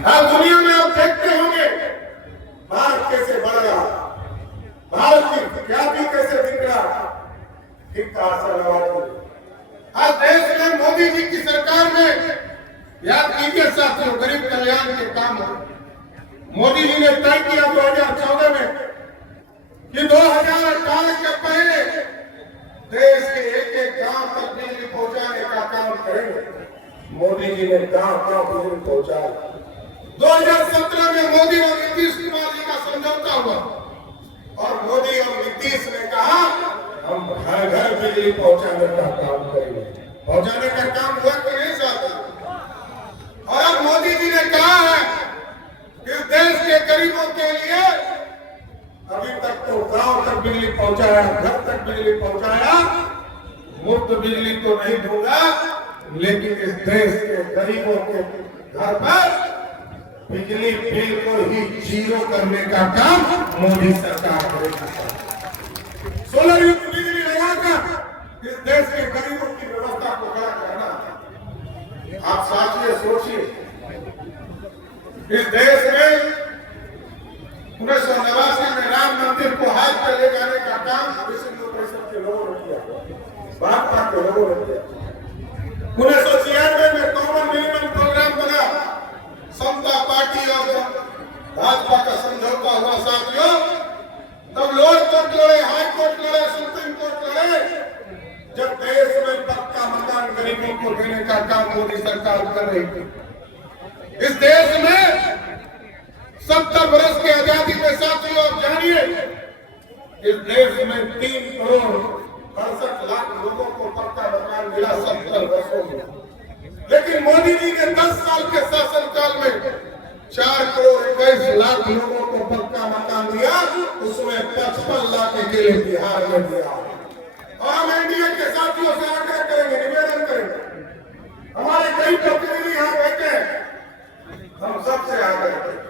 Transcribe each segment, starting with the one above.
आज दुनिया में आप देखते होंगे भारत कैसे बढ़ रहा, भारत की ख्याति कैसे बिक रहा। ठीक का असर आज देश में मोदी जी की सरकार में याद कीजिए साथियों, गरीब कल्याण के काम मोदी जी ने तय किया 2014 में कि 2018 के पहले देश के एक गांव तक बिजली पहुंचाने का काम करेंगे। मोदी जी ने गांव बिजली पहुंचाया। 2017 में मोदी और नीतीश कुमार जी का समझौता हुआ और मोदी और नीतीश ने कहा हम घर घर बिजली पहुंचाने का काम करेंगे। पहुंचाने का काम हुआ कि नहीं साथ? और अब मोदी जी ने कहा है कि देश के गरीबों के लिए अभी तक तो गांव तक बिजली पहुंचाया, घर तक बिजली पहुंचाया, मुफ्त बिजली तो नहीं दूंगा, लेकिन इस देश के गरीबों के घर पर बिजली बिल को ही जीरो करने का काम मोदी सरकार करेगी। सोलर युक्त बिजली लगाकर इस देश के गरीबों की व्यवस्था को खड़ा करना। आप साथियों सोचिए, इस देश में 1989 में राम मंदिर को हाथ पे ले जाने का काम हिंदू परिषद के लोगों ने किया, भाजपा के लोगों ने किया। 1996 में कॉमन मिनिमम प्रोग्राम बना, समता पार्टी और भाजपा का समझौता हुआ साथियों। तब लोअर कोर्ट लड़े, हाई कोर्ट लड़े, सुप्रीम कोर्ट लड़े, जब देश में पक्का मकान गरीबों को देने का काम मोदी सरकार कर रही थी। इस देश में 70 वर्ष की आजादी में साथियों आप जानिए, इस देश में 3 करोड़ 68 लाख लोगों को पक्का मकान मिला 70 वर्षों में। लेकिन मोदी जी ने 10 साल के शासनकाल में 4 करोड़ 21 लाख लोगों को पक्का मकान दिया, उसमें 55 लाख के लिए बिहार में दिया। और हम एनडीए के साथियों से आग्रह करेंगे, निवेदन करेंगे, हमारे कई प्रतिनिधि यहाँ बैठे हैं, हम सबसे आग्रह करेंगे,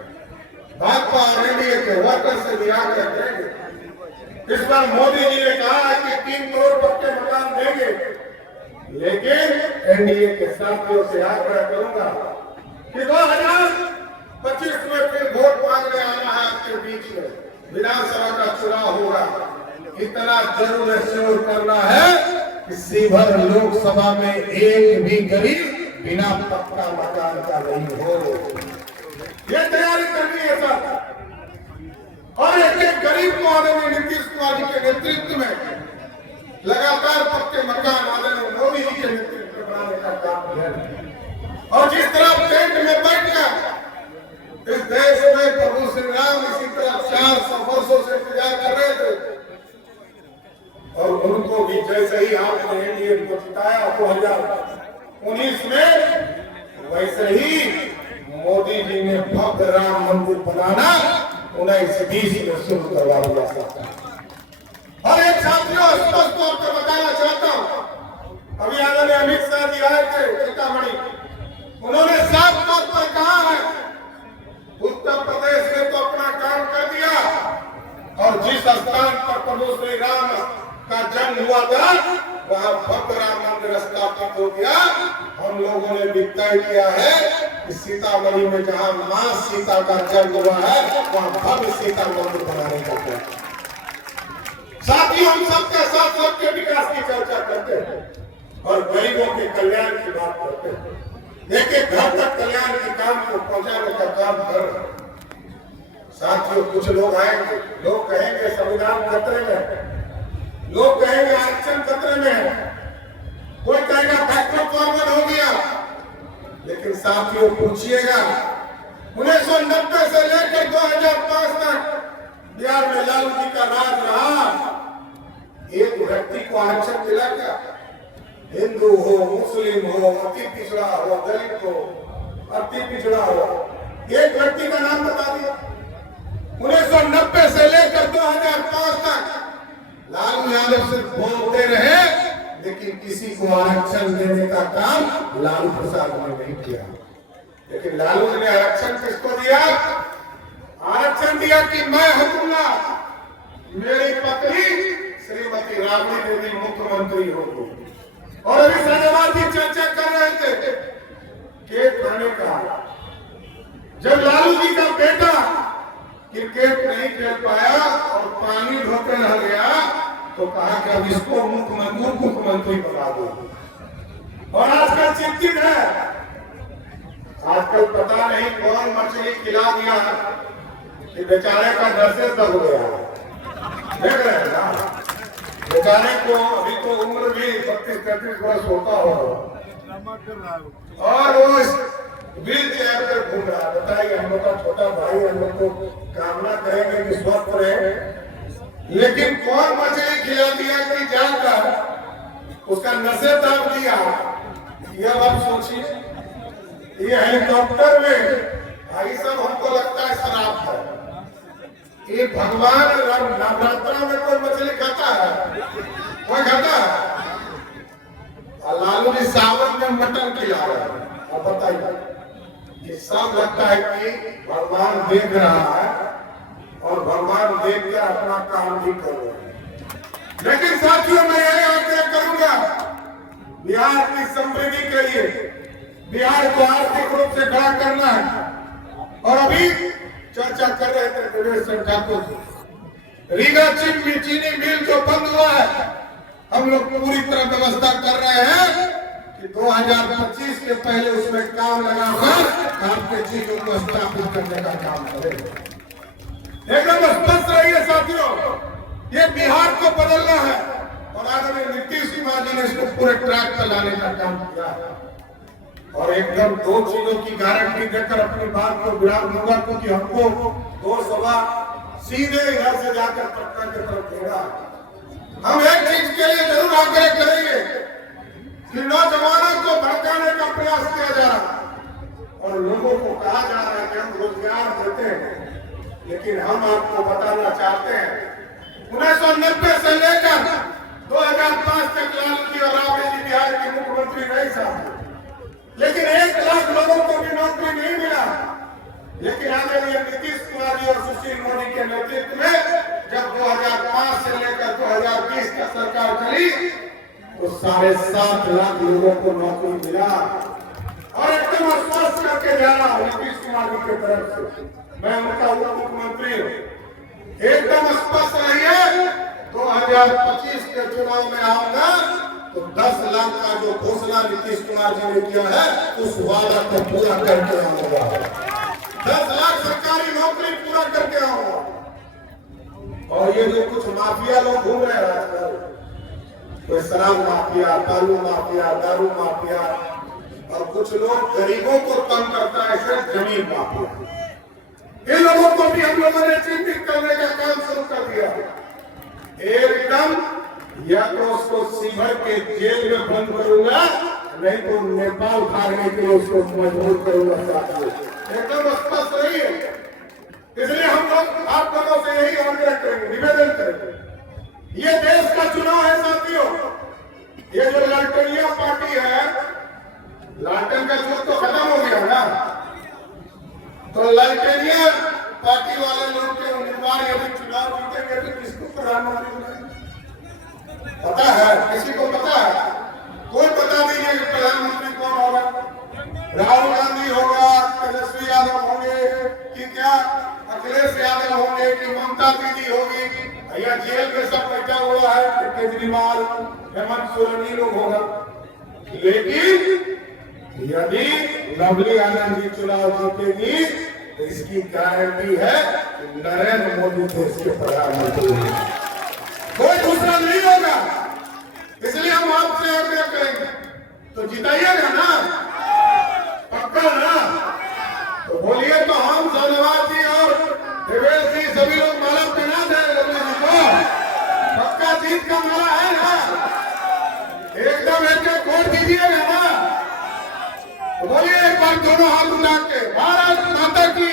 भाजपा और एनडीए के वर्कर से भी आग्रह करेंगे। इस बार मोदी जी ने कहा है कि 3 करोड़ पक्के मकान देंगे, लेकिन एनडीए के साथियों से आग्रह करूंगा कि 2025 में फिर वोट मांगने आना है आपके बीच में, विधानसभा का चुनाव होगा। इतना जरूर श्योर करना है कि शिवहर लोकसभा में एक भी गरीब बिना पक्का मकान का नहीं हो। ये तैयारी करनी है सर। और एक गरीब को आदरणीय नीतीश कुमार जी के नेतृत्व में लगातार पक्के मकान आदरणीय मोदी जी के नेतृत्व में बनाने का काम है। और जिस तरह टेंट में बैठकर इस देश में प्रभु श्री राम इसी तरह 400 वर्षों से इंतजार कर रहे थे, और उनको भी जैसे ही आपने एनडीए को जिताया 2019 में, वैसे ही मोदी जी ने भव्य राम मंदिर बनाना 1920 में शुरू करवा दिया सकता है। और एक साथियों स्पष्ट तौर पर बताना चाहता हूं, अभी आदरणीय अमित शाह जी आए थे सीतामढ़ी, उन्होंने साफ तौर पर कहा है उत्तर प्रदेश ने तो अपना काम कर दिया, और जिस स्थान पर प्रभु श्री राम का जन्म हुआ था वहां भव्य राम मंदिर स्थापित हो गया। हम लोगों ने भी तय किया है कि सीतामढ़ी में जहां मां सीता का जन्म हुआ है वहां भव्य सीता मंदिर बनाने का प्रयास। साथियों हम सबके साथ सबके विकास की चर्चा करते हैं और गरीबों के कल्याण की बात करते हैं। देखिए घर तक कल्याण के काम को पहुंचाने का काम कर रहे हैं। साथियों कुछ लोग आएंगे, लोग कहेंगे संविधान खतरे में, लोग कहेंगे आरक्षण खतरे में है, कोई कहेगा फैक्टर फॉरवर्ड हो गया। लेकिन साथियों पूछिएगा 1990 से लेकर 2005 तक बिहार में लालू जी का राज रहा, एक व्यक्ति को आरक्षण मिला क्या? हिंदू हो, मुस्लिम हो, अति पिछड़ा हो, दलित हो, अति पिछड़ा हो, एक व्यक्ति का नाम बता दिया। 1990 से लेकर 2005 तक लालू यादव सिर्फ बोलते रहे, लेकिन किसी को आरक्षण देने का काम लालू प्रसाद ने नहीं किया। लेकिन लालू ने आरक्षण किसको दिया? आरक्षण दिया कि मैं हूंगा, मेरी पत्नी श्रीमती राबड़ी देवी मुख्यमंत्री होगी। और अभी सजवाल जी चर्चा कर रहे थे केक खाने का, क्रिकेट नहीं खेल पाया और पानी ढोते रह गया तो कहा कि अब इसको मुख्यमंत्री बना दो। और आजकल चिंतित है, आजकल पता नहीं कौन मछली खिला दिया कि बेचारे का घर से दब गया। देख रहे हैं ना, बेचारे को अभी तो उम्र भी 32-33 वर्ष होता होगा और वो व्हील चेयर पर घूम रहा है। बताइए, हम लोग का छोटा भाई, हम लोग को कामना करेंगे कि स्वस्थ रहे, लेकिन कौन मछली खिला दिया कि जाकर उसका नशे दब दिया। यह आप सोचिए, ये हेलीकॉप्टर में भाई सब हमको लगता है शराब है। ये भगवान नवरात्रा में कोई मछली खाता है? कोई खाता है? लालू जी सावन में मटन खिला रहे हैं। अब बताइए, ये सब लगता है कि भगवान देख रहा है और भगवान देख के अपना काम भी कर रहे हैं। लेकिन साथियों, मैं यही आग्रह करूंगा, बिहार की समृद्धि के लिए बिहार को आर्थिक रूप से खड़ा करना है। और अभी चर्चा कर रहे थे दिनेश ठाकुर, रीगा चीनी मिल जो बंद हुआ है, हम लोग पूरी तरह व्यवस्था कर रहे हैं कि 2025 के पहले उसमें काम लगाकर आपके चीजों को स्थापित करने का काम करेंगे। एकदम स्पष्ट रहिए साथियों, ये बिहार को बदलना है और आदरणीय नीतीश कुमार जी ने इसको पूरे ट्रैक पर लाने का काम किया है। और एकदम 2 चीजों की गारंटी देकर अपनी बात को विराम दूंगा, क्योंकि हमको 2 सभा सीधे इधर से जाकर पटना की तरफ देगा। हम एक चीज के लिए जरूर आग्रह करेंगे कि नौजवानों को भड़काने का प्रयास किया जा रहा है और लोगों को कहा जा रहा है कि हम रोजगार देते हैं, लेकिन हम आपको बताना चाहते हैं 1990 से लेकर 2005 तक लालू जी और राबड़ी जी बिहार के मुख्यमंत्री रहे साहब, लेकिन 1 लाख लोगों को भी नौकरी नहीं मिला। लेकिन आदरणीय नीतीश कुमार जी और सुशील मोदी के नेतृत्व में जब 2005 से लेकर 2020 का सरकार चली तो 7.5 लाख लोगों को नौकरी मिला। और एकदम आश्वस्त करके जा रहा हूं नीतीश कुमार जी की तरफ से, मैं उनका उप मुख्यमंत्री हूँ, एकदम स्पष्ट रहिए, 2025 के चुनाव में आऊंगा तो 10 लाख का जो घोषणा नीतीश कुमार जी ने किया है उस वादा को पूरा करके आऊंगा। 10 लाख सरकारी नौकरी पूरा करके आऊंगा। और ये जो कुछ माफिया लोग घूम रहे हैं आजकल, कोई शराब माफिया, दारू माफिया, दारू माफिया, और कुछ लोग गरीबों को तंग करता है, सिर्फ जमीन माफिया, इन लोगों को भी हम लोगों ने चिन्हित करने का काम शुरू कर दिया। एकदम या तो उसको शिवहर के जेल में बंद करूंगा, नहीं तो नेपाल भागने के लिए उसको मजबूर करूंगा। एकदम स्पष्ट रही है। इसलिए हम लोग आप लोगों से यही आग्रह करेंगे, निवेदन करेंगे, ये देश का चुनाव है साथियों। ये जो लालटेनिया पार्टी है, लालटेन का युग तो खत्म हो गया ना, तो लालटेनिया पार्टी वाले लोग के उम्मीदवार यदि चुनाव जीतेंगे तो किसको प्रधानमंत्री बनाएंगे? पता है? किसी को पता है? कोई बता दीजिए कि प्रधानमंत्री कौन होगा? राहुल गांधी होगा, तेजस्वी यादव होंगे कि क्या अखिलेश यादव होंगे कि ममता दीदी होगी, या जेल में सब बैठा हुआ है केजरीवाल, हेमंत सोरेन लोग होगा। लेकिन यदि लवली आनंद जी चुनाव जीतेगी तो इसकी गारंटी है कि नरेंद्र मोदी देश के प्रधानमंत्री होंगे, कोई दूसरा नहीं होगा। इसलिए हम आपसे आग्रह करेंगे, तो जिताइएगा ना, पक्का ना? तो बोलिए तो हम धन्यवाद जी और देवेश जी सभी लोग माला पहना दें लवली जी को, पक्का जीत का माला है ना? एकदम एक वोट दीजिएगा ना? तो बोलिए एक बार दोनों हाथ उठा के, भारत माता की